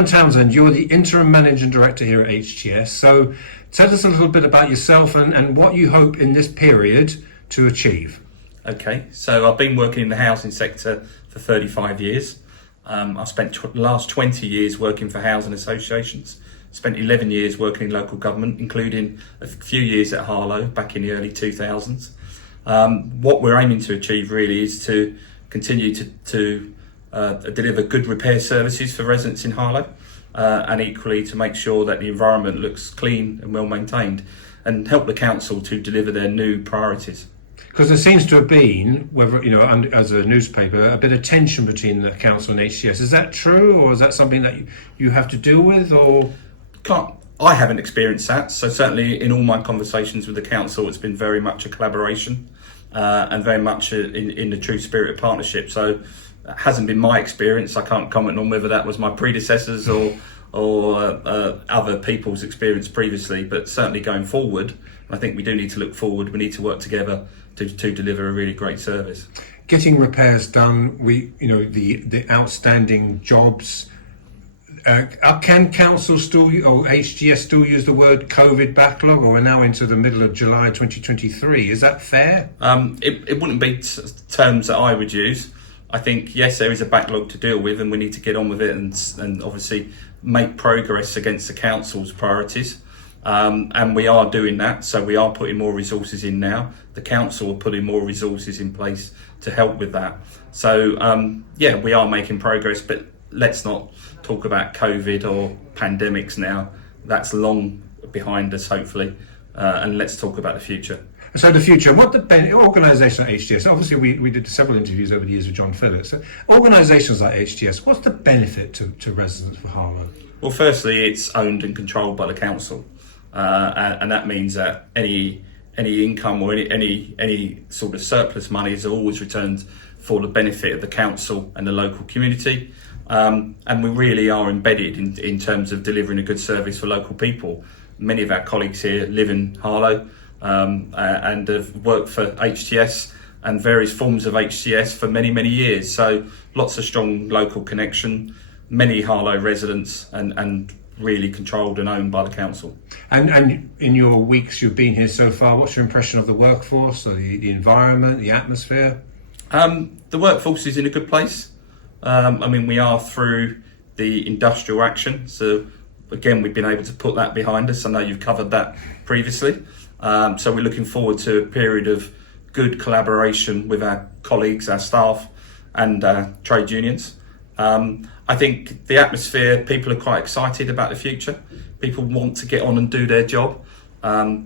Alan Townshend, you're the Interim Managing Director here at HTS. So tell us a little bit about yourself and what you hope in this period to achieve. Okay, so I've been working in the housing sector for 35 years. I've spent the last 20 years working for housing associations, spent 11 years working in local government, including a few years at Harlow back in the early 2000s. What we're aiming to achieve really is to continue to deliver good repair services for residents in Harlow, and equally to make sure that the environment looks clean and well maintained, and help the council to deliver their new priorities. Because there seems to have been, whether as a newspaper, a bit of tension between the council and HTS. Is that true, or is that something that you have to deal with, or? I haven't experienced that. So certainly in all my conversations with the council, it's been very much a collaboration and very much in the true spirit of partnership. So that hasn't been my experience. I can't comment on whether that was my predecessors or other people's experience previously, but certainly going forward, I think we do need to look forward. We need to work together to deliver a really great service. Getting repairs done, the outstanding jobs. Can council still, or HTS still use the word COVID backlog, or we're now into the middle of July 2023? Is that fair? It wouldn't be terms that I would use. I think, yes, there is a backlog to deal with and we need to get on with it and obviously make progress against the council's priorities. And we are doing that, so we are putting more resources in now. The council are putting more resources in place to help with that. So, we are making progress, but let's not talk about COVID or pandemics now. That's long behind us, hopefully, and let's talk about the future. So the future, what the organisation like HTS, obviously we did several interviews over the years with John Phillips. So organisations like HTS, what's the benefit to residents for Harlow? Well, firstly, it's owned and controlled by the council, and that means that any income or any sort of surplus money is always returned for the benefit of the council and the local community. And we really are embedded in terms of delivering a good service for local people. Many of our colleagues here live in Harlow and have worked for HTS and various forms of HTS for many, many years. So lots of strong local connection, many Harlow residents and really controlled and owned by the council. And in your weeks you've been here so far, what's your impression of the workforce, or the environment, the atmosphere? The workforce is in a good place. We are through the industrial action. So again, we've been able to put that behind us. I know you've covered that previously. So we're looking forward to a period of good collaboration with our colleagues, our staff and trade unions. I think the atmosphere, people are quite excited about the future. People want to get on and do their job.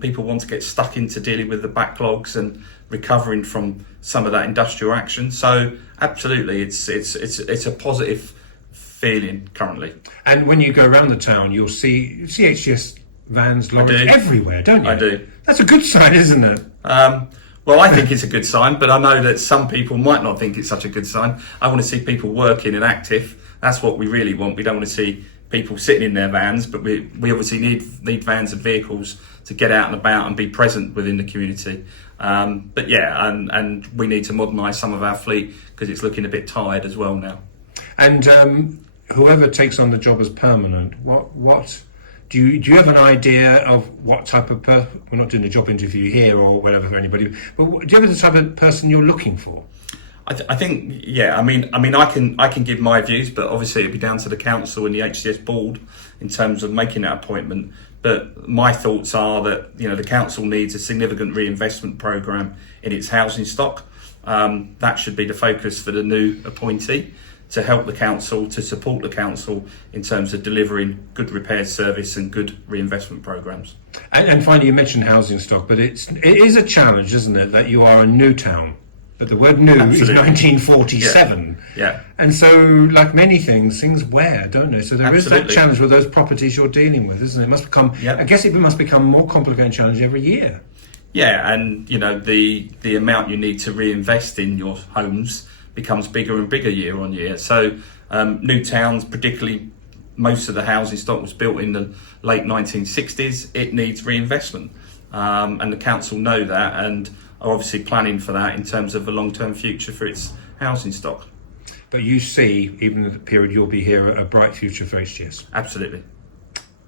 People want to get stuck into dealing with the backlogs and recovering from some of that industrial action. So absolutely, it's a positive feeling currently. And when you go around the town, you'll see HTS Vans lorries everywhere, don't you? I do. That's a good sign, isn't it? Well, I think it's a good sign, but I know that some people might not think it's such a good sign. I want to see people working and active. That's what we really want. We don't want to see people sitting in their vans, but we obviously need vans and vehicles to get out and about and be present within the community. And we need to modernise some of our fleet because it's looking a bit tired as well now. And whoever takes on the job as permanent, what do you have an idea of what type of we're not doing a job interview here or whatever for anybody, but do you have the type of person you're looking for? I think, yeah. I can give my views, but obviously it'd be down to the council and the HTS board in terms of making that appointment. But my thoughts are that the council needs a significant reinvestment programme in its housing stock. That should be the focus for the new appointee, to help the council, to support the council in terms of delivering good repair service and good reinvestment programmes. And finally, you mentioned housing stock, but it is a challenge, isn't it, that you are a new town? But the word new is 1947. Yeah. And so, like many things wear, don't they? So there is that challenge with those properties you're dealing with, isn't it? It must become, I guess it must become more complicated challenge every year. Yeah, and the amount you need to reinvest in your homes becomes bigger and bigger year on year. So new towns, particularly most of the housing stock was built in the late 1960s, it needs reinvestment. And the council know that and are obviously planning for that in terms of a long-term future for its housing stock. but you see, even in the period you'll be here, a bright future for HTS. Absolutely.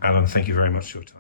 Alan, thank you very much for your time.